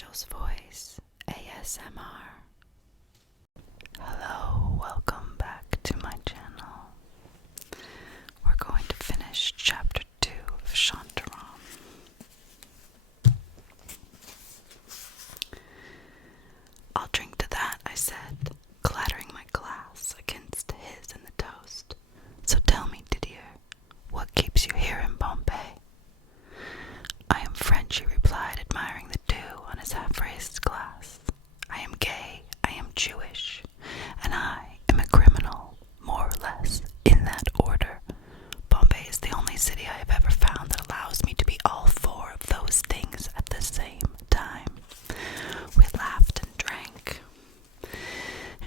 Angel's Voice ASMR. Hello, welcome back to my channel. We're going to finish chapter 2 of Shantaram. I'll drink to that, I said, clattering my glass against his in the toast. So tell me, Diddier, what keeps you here in Bombay? I am French, he replied, admiring the dew on his half-raised glass. I am gay, I am Jewish, and I am a criminal, more or less, in that order. Bombay is the only city I have ever found that allows me to be all four of those things at the same time. We laughed and drank,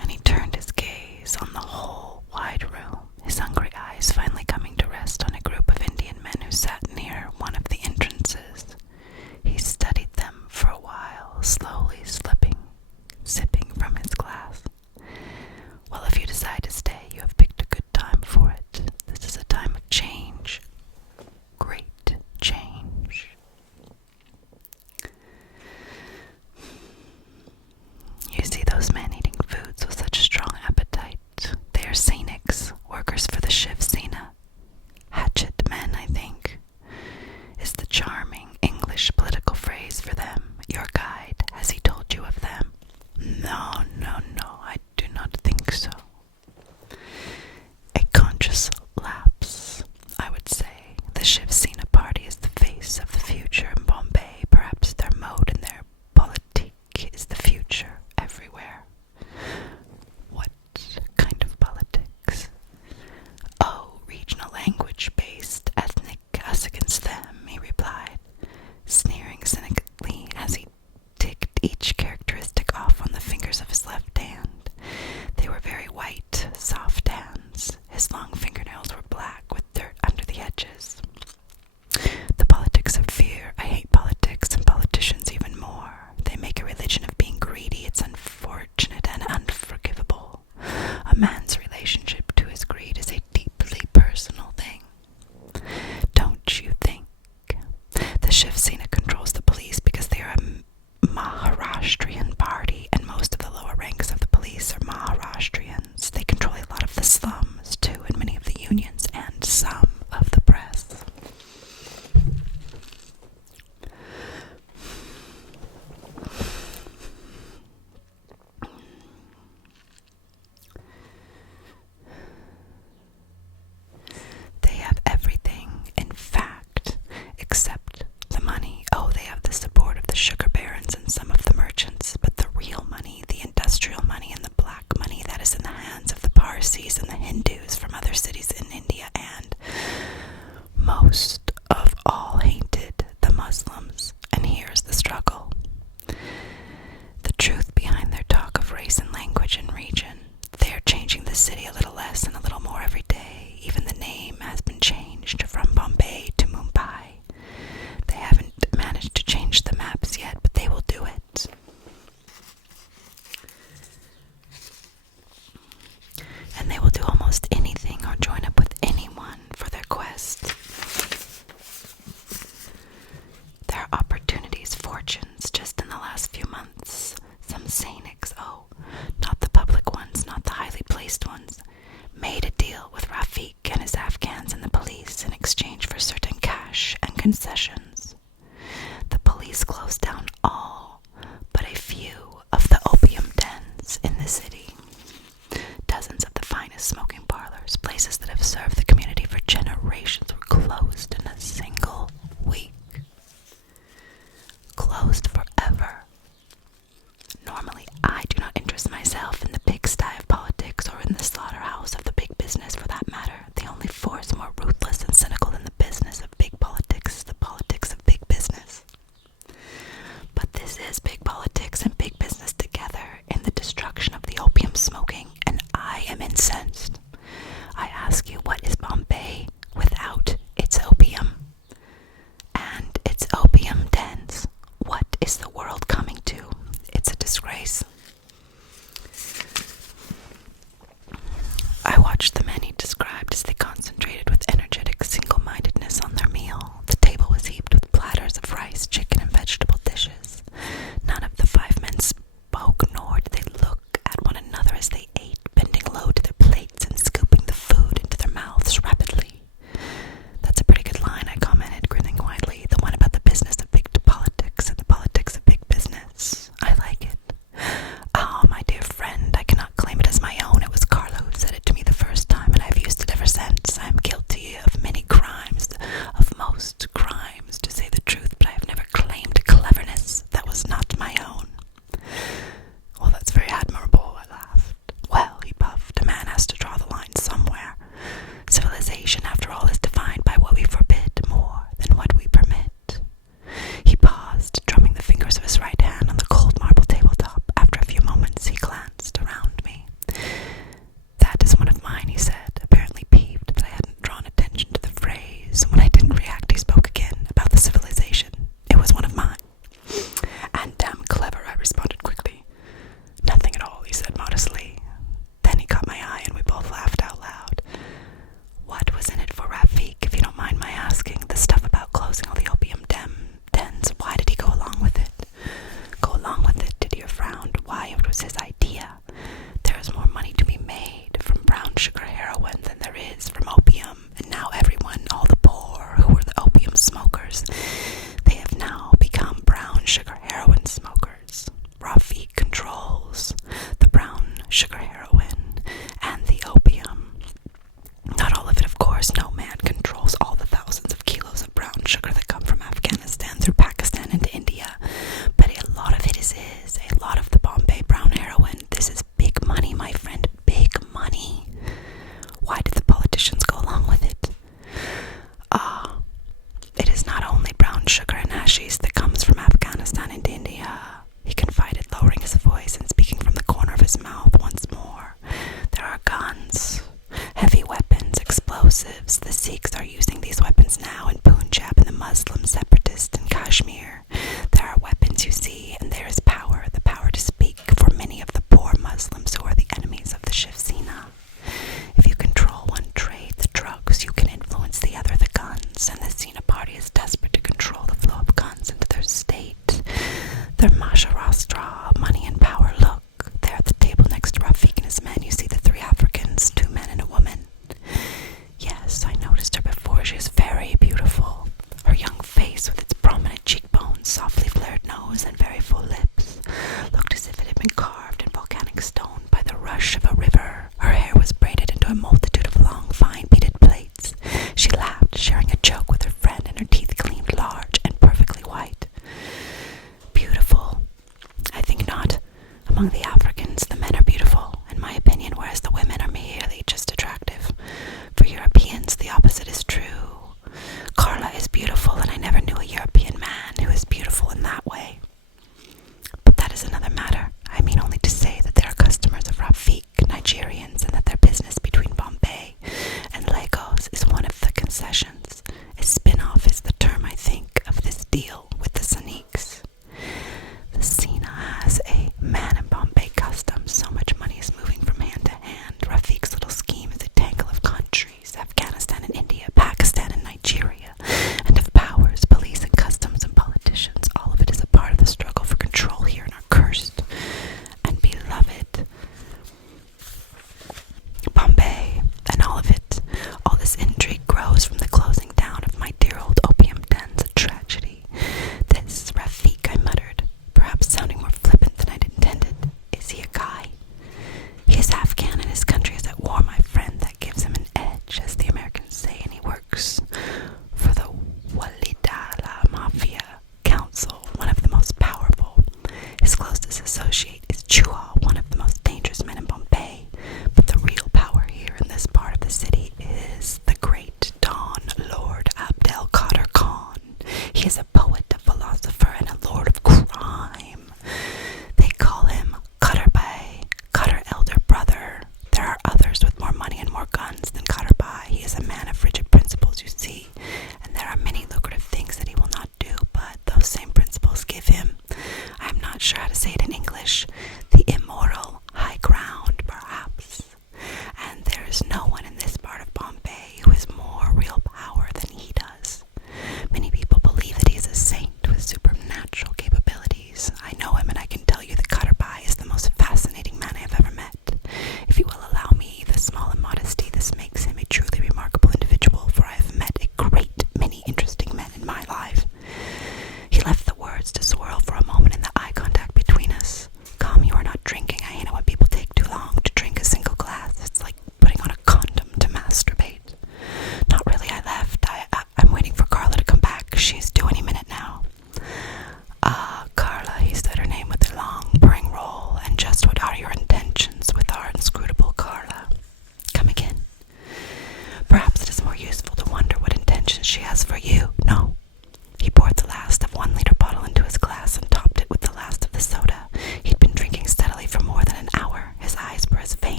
and he turned his gaze on the whole wide room, his hungry eyes finally coming to rest on a group of Indian men who sat near one of the entrances. He studied them for a while, slowly sipping from his glass. Well, if you decide to stay, you have picked a good time for it. This is a time of change. Great change. You see those men eating foods with such a strong appetite. They are Sainicks, workers for the Shiv Sena. Hatchet men, I think, is the charming English political phrase for them. Your guide, has he told you of them? No, I do not think so. A conscious lapse, I would say. The Shiv Sena party is the face of the future in Bombay. Perhaps their mode and their politique is the future everywhere. What kind of politics? Oh, regional language-based, ethnic, us against them, he replied, sneering cynically as he ticked each characteristic off on the fingers of his left hand. They were very white, soft hands. His long fingernails were black with dirt under the edges. The politics of fear. I hate politics and politicians even more. They make a religion of being greedy. It's unfortunate and unforgivable. A man's relationship to his greed is a deeply personal thing. Don't you think? The Shiv Sena controls the police because they are a Maharashtrian party, and most of the lower ranks of the police are Maharashtrians. They control a lot of the slums, too, and many of the unions, and some of the press. They have everything, in fact, except the money. Oh, they have the support of the sugar barons and some of the merchants, but the real money, the industrial money and the black money, that is in the hands of the Parsis and the Hindus from other cities in India, and most of all hated the Muslims. And here's the struggle. The truth behind their talk of race and language and region. They are changing the city a little less and a little more every day. Even the name has been changed from Bombay to Mumbai. They haven't managed to change the maps yet, but they will do it. And they will do almost anything or join up with anyone for their quest. There are opportunities, fortunes, just in the last few months. Some Sainicks, oh, not the public ones, not the highly placed ones, made a deal with Rafiq and his Afghans and the police in exchange for certain cash and concessions. The police closed down all but a few of the opium dens in the city. Dozens of the finest smoking parlors, places that have served the community for generations, were closed in a single week. Closed forever. Normally, I do not interest myself in the pigsty of politics or in the slaughterhouse of the big business for that matter. The only force more ruthless and cynical than the business of big politics is the politics of big business. But this is big politics and big business together in the destruction of the opium smoking, and I am incensed. I ask you, what is Bombay without its opium? And its opium dens? What is the Their Masharastra, money and power look. There at the table next to Rafiq and his men, you see the 3 Africans, 2 men and a woman. Yes, I noticed her before. She is very beautiful. Her young face with its prominent cheekbones, softly flared nose, and very full lips looked as if it had been carved in volcanic stone by the rush of a river. Her hair was braided into a multitude of long, fine beaded plaits. She laughed, sharing a joke with her friend, and her teeth gleamed large and perfectly white. Beautiful? I think not. Among the Africans, the men are beautiful, in my opinion, whereas the women are merely just attractive. For Europeans, the opposite is true. Karla is beautiful, and I never knew a European man who is beautiful in that way. But that is another matter. I mean only to say that they are customers of Rafiq, Nigerians, and that their business between Bombay and Lagos is one of the concessions. A spin-off is the term, I think, of this deal with the Saniks. The Sina has a man in Bombay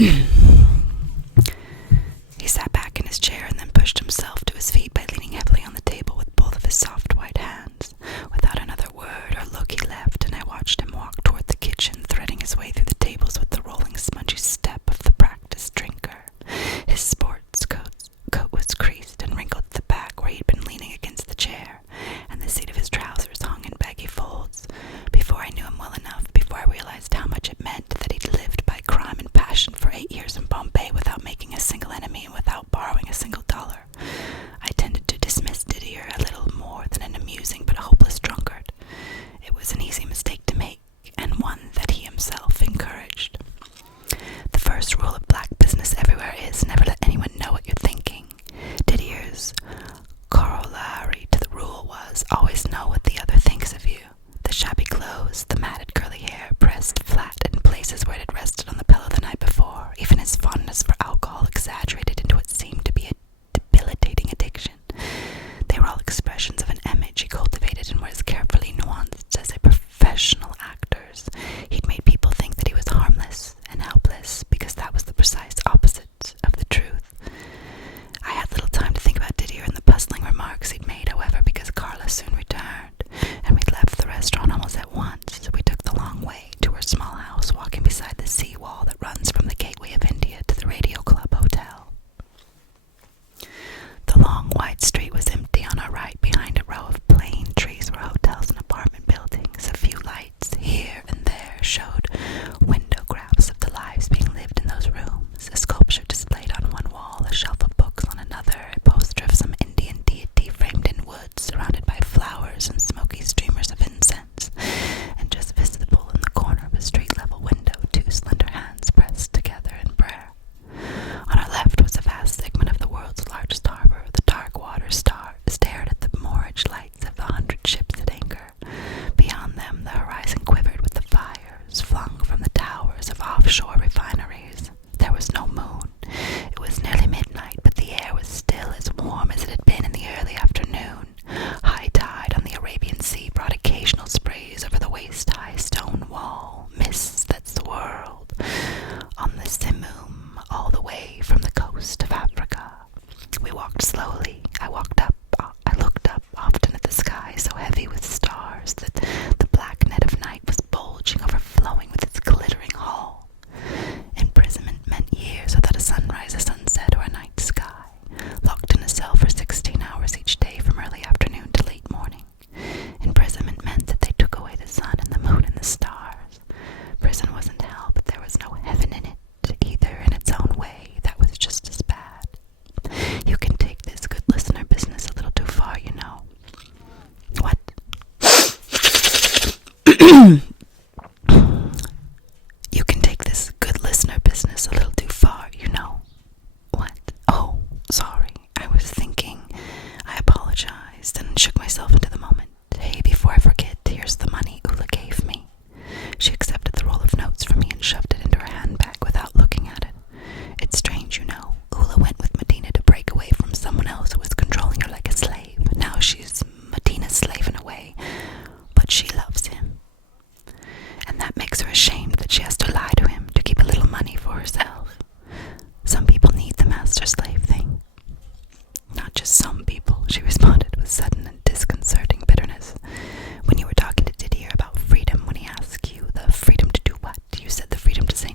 He sat back in his chair and then pushed himself to his feet by leaning heavily on the table with both of his soft white hands. Without another word or look he left, and I watched him walk toward the kitchen, threading his way through the tables with the rolling, smudgy step of the practiced drinker. His sports coat was creased and wrinkled at the back where he'd been leaning against the chair, and the seat of his trousers hung in baggy folds. Before I knew him well enough, before I realized how much it meant that he'd lived by crime and passion for 8 years in Bombay without making a single enemy and without borrowing a single dollar, I tended to dismiss Diddier a little more than an amusing but hopeless drunkard. It was an easy mistake to make, and one that he himself encouraged. The first rule of black business everywhere is never let anyone know what you're thinking. Didier's corollary to the rule was always know what the other thinks of you. The shabby clothes, the matted curly hair pressed flat in places where it had rested on the pillow the night before, even his fondness for alcohol exaggerated into what seemed to be a debilitating addiction. They were all expressions of an image he cultivated and were as carefully nuanced as a professional actor's. He'd made people think that he was harmless and helpless because that was the precise opposite of the truth. I had little time to think about Diddier and the puzzling remarks he'd made, however, because Karla soon returned, and we'd left the restaurant almost at once. We took the long way to her small house, walking beside the sea wall that runs from the Gateway of India to the Radio Club Hotel. The long, wide street was empty on our right. Behind a row of plane trees were hotels and apartment buildings. A few lights here and there showed window-graphs of the lives being lived in those rooms. A sculpture displayed on one wall, a shelf of books on another, a poster of some Indian deity framed in wood, surrounded by flowers and smoky streamers of incense, and just visible in the corner of a street-level window, 2 slender hands pressed together in prayer. On our left was a vast segment of the world's largest harbor. The dark water stared at the moorage lights of 100 ships at anchor. Beyond them, the horizon quivered with the fires flung from the towers of offshore refineries. There was no moon. It was nearly midnight, but the air was still as warm as it had been in the early afternoon. High tide on the Arabian Sea brought occasional sprays over the waist-high stone wall, mists that swirled on the Simoom all the way from the coast of Africa. We walked slowly. I looked up often at the sky, so heavy with stars that the black net of night was bulging, overflowing with its glittering hull. Imprisonment meant years without a sunrise, a sunset, or a night sky. Locked in a cell for 16 hours each day from early afternoon to late morning. Imprisonment meant that they took away the sun and the moon and the stars. Prison wasn't hell, but there was no heaven in it, either in its own way. That was just as bad. You can take this good listener business a little too far, you know. What? You can take this good listener business a little too far, you know. What? Oh, sorry. I was thinking. I apologized and shook myself into the moment. Hey, before I forget, here's the money Ula gave me. She accepted the roll of notes from me and shoved it into her handbag without looking at it. It's strange, you know. Ula went with Medina to break away from someone else who was controlling her like a slave. Now she's Medina's slave in a way, but she loves him. And that makes her ashamed that she has to lie to him to keep a little money for herself. Some people need the master-slave thing. Not just some people, she responded with sudden and disconcerting bitterness. When you were talking to Diddier about freedom, when he asked you the freedom to do what, you said the freedom to say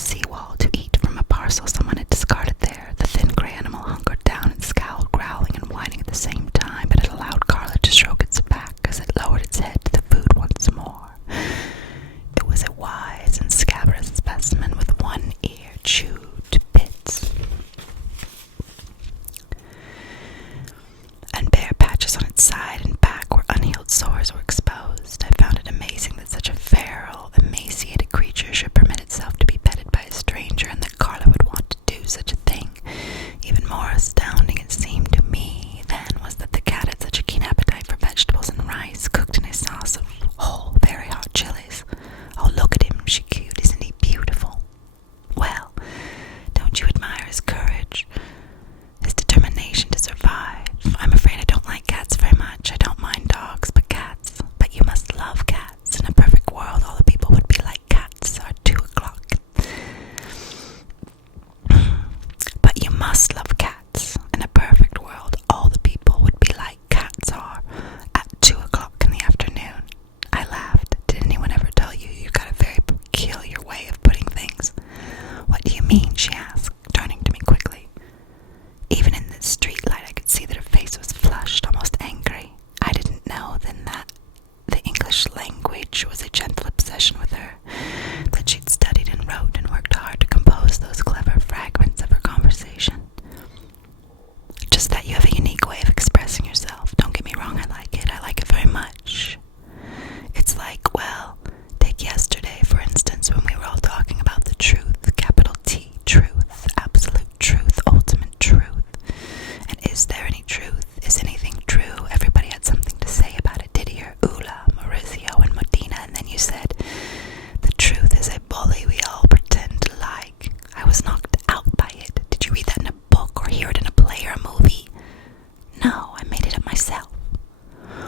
the seawall to eat from a parcel someone had discarded there. The thin gray animal hunkered down and scowled, growling and whining at the same time, but it allowed Karla to stroke its back as it lowered its head to the food once more. It was a wise and scabrous specimen with one ear chewed to bits, and bare patches on its side and back where unhealed sores were exposed. I found it amazing that such a feral, emaciated creature should permit itself to be petted by a stranger, and that Karla would want to do such a thing. Even more astounding, it seemed to me then, was that the cat had such a keen appetite for vegetables and rice, cooked in a sauce of whole, very hot chilies. Oh, look at him, she cooed. Isn't he beautiful? Well, don't you admire his courage? His determination to survive. I'm afraid I don't like cats very much. I don't mind dogs, but cats. But you must love cats. In a perfect world, all the people would be like cats. Or 2 o'clock. But you must love cats. In a perfect world, all the people would be like cats are at 2 o'clock in the afternoon. I laughed. Did anyone ever tell you you got a very peculiar way of putting things? What do you mean? She asked, turning to me quickly. Even in the street light, I could see that her face was flushed, almost angry. I didn't know then that the English language was a gentle obsession with her, that she'd studied and wrote and worked hard to compose those clever fragments of her conversation. Just that you have a unique way of expressing yourself. Don't get me wrong, I like it. I like it very much. It's like, well, take yesterday, for instance, when we were all talking about the truth, capital T, truth, absolute truth, ultimate truth. And is there any truth? Is anything true? Everybody had something to say about it. Diddier, Ula, Maurizio, and Modena. And then you said, the truth is a bully we all pretend to like. I was knocked out by it. Did you read that in a book or hear it in a play or a movie? No, I made it up myself.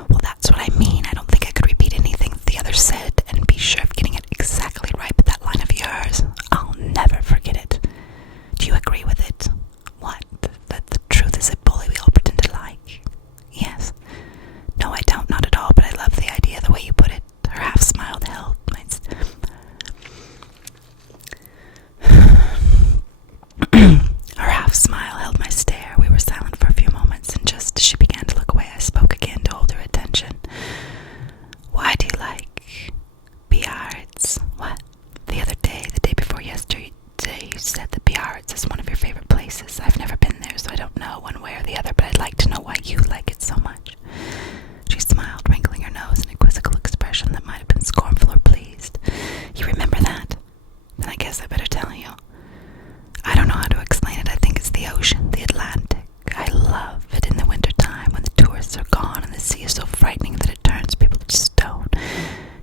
Well, that's what I mean. I don't think I could repeat anything the other said and be sure of getting it exactly right, but that line of yours, I'll never forget it. Do you agree with it? What? That the truth is a bully we all pretend to like? Yes. No, I don't, not at all, but I love the idea, the way you put it. Her half-smile held my... Her half-smile held my stare. We were silent for a few moments, and just as she began to look away, I spoke again to hold her attention. Why do you like Biarritz? What? The other day, the day before yesterday, you said that Biarritz is one of your favorite places. I've never been there, so I don't know one way or the other, but I'd like to know why you like it so much. She smiled, wrinkling her nose in a quizzical expression that might have been scornful or pleased. You remember that? Then I guess I better tell you. I don't know how to explain it. I think it's the ocean, the Atlantic. I love it in the winter time when the tourists are gone and the sea is so frightening that it turns people to stone.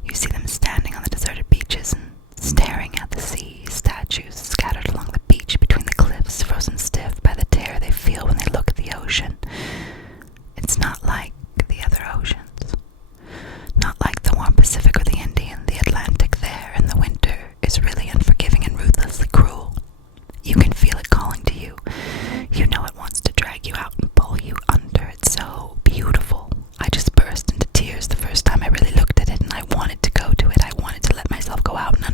You see them standing on the deserted beaches and staring at the sea, statues scattered along the beach between the cliffs, frozen stiff by the terror they feel when they look at the ocean. It's not like the other oceans. Not like the warm Pacific or the Indian. The Atlantic there in the winter is really unforgiving and ruthlessly cruel. You can feel it calling to you. You know it wants to drag you out and pull you under. It's so beautiful. I just burst into tears the first time I really looked at it, and I wanted to go to it. I wanted to let myself go out, and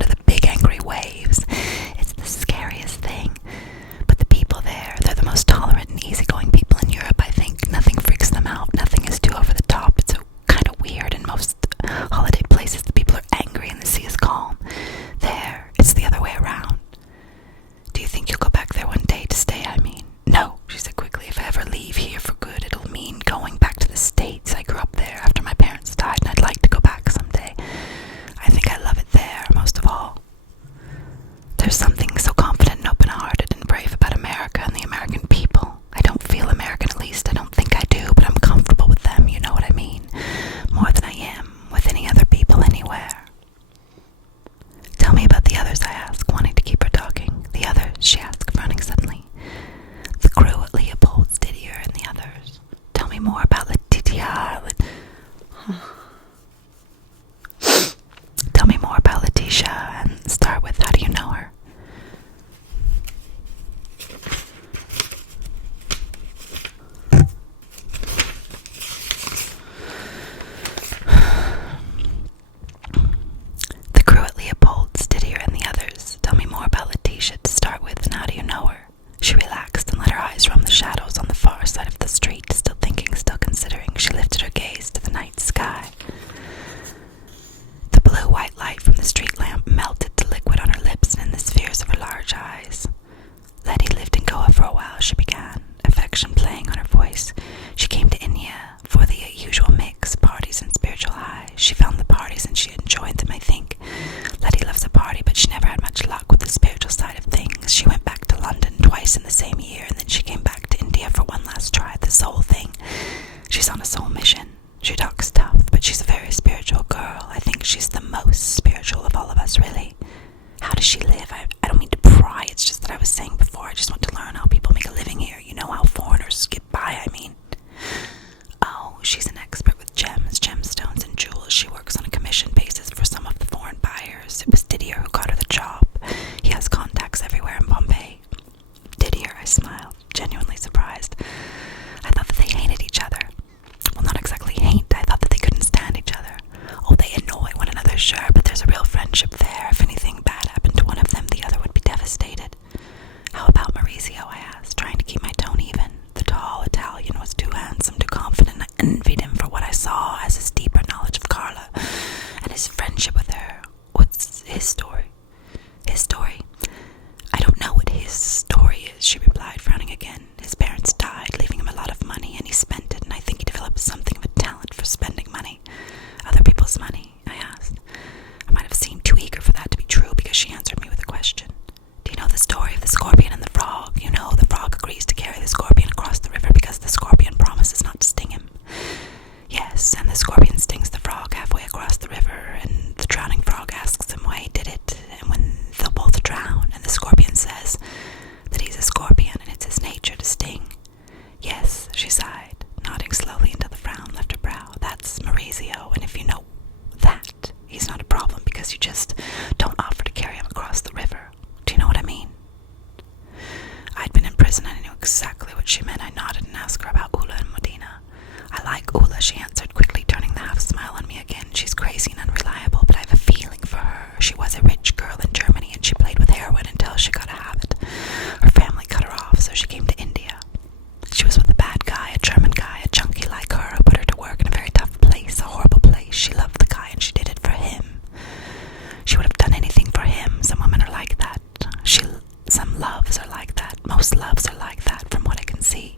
Most loves are like that, from what I can see.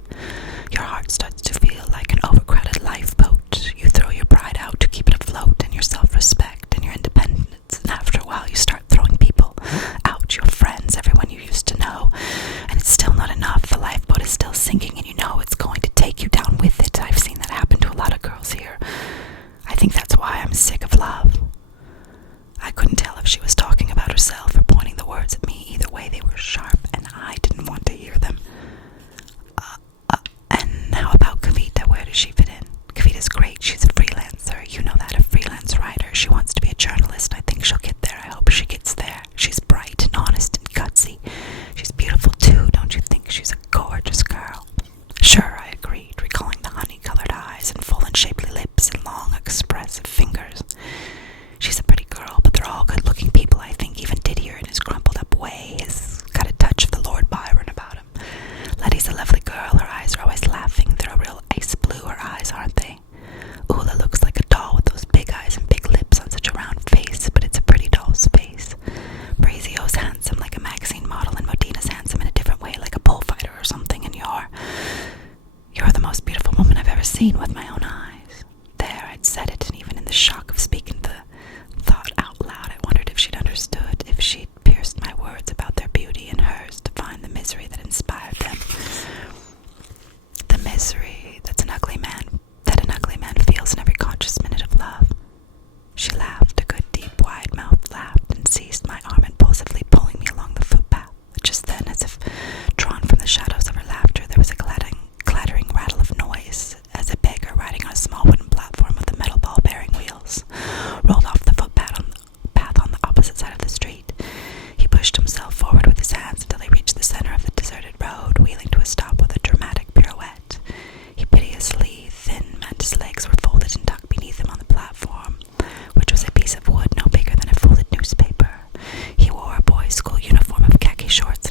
Your heart starts to feel like an overcrowded lifeboat. You throw your pride out to keep it afloat, and your self-respect and your independence, and after a while you start throwing people out, your friends, everyone you used to know, and it's still not enough. The lifeboat is still sinking, and you know it's going to take you down with it. I've seen that happen to a lot of girls here. I think that's why I'm sick of love. I couldn't tell if she was talking about herself or pointing the words at me. Either way, they were sharp, and I didn't want to hear them. And how about Kavita? Where does she fit in? Kavita's great. She's a freelancer. You know that, a freelance writer. She wants to be a journalist. I think she'll get there. I hope she gets there. She's bright and honest and gutsy. She's beautiful, too. Don't you think she's a gorgeous girl? Sure, I agreed, recalling the honey-colored eyes and full and shapely lips and long, expressive fingers. She's a pretty girl, but they're all good-looking people, I think. Even Diddier, in his crumpled-up way, has got a touch of the Lord Byron about him. Letty's a lovely girl. Her eyes are always laughing. They're a real ice blue, her eyes, aren't they? Ula looks like a doll with those big eyes and big lips on such a round face, but it's a pretty doll's face. Brazio's handsome like a magazine model, and Modina's handsome in a different way, like a bullfighter or something, and you're the most beautiful woman I've ever seen with my own eyes. There, I'd said it, and even in the shock of speaking the thought out loud, I wondered if she'd understood, if she'd pierced my words about their beauty and hers to find the misery that inspired them. The misery that an ugly man feels in every conscious minute of love. She laughed, a good deep wide mouth laughed, and seized my arm impulsively, pulling me along the footpath. Just then, as if drawn from the shadows of her laughter, there was a clattering rattle of noise, as a beggar riding on a small wooden platform with the metal ball-bearing wheels rolled off the footpath on the opposite side of the street. He pushed himself forward with his hands until he reached the center of the deserted road, wheeling to a stop with a dramatic pirouette. He piteously thin meant his legs were folded and tucked beneath him on the platform, which was a piece of wood no bigger than a folded newspaper. He wore a boy's school uniform of khaki shorts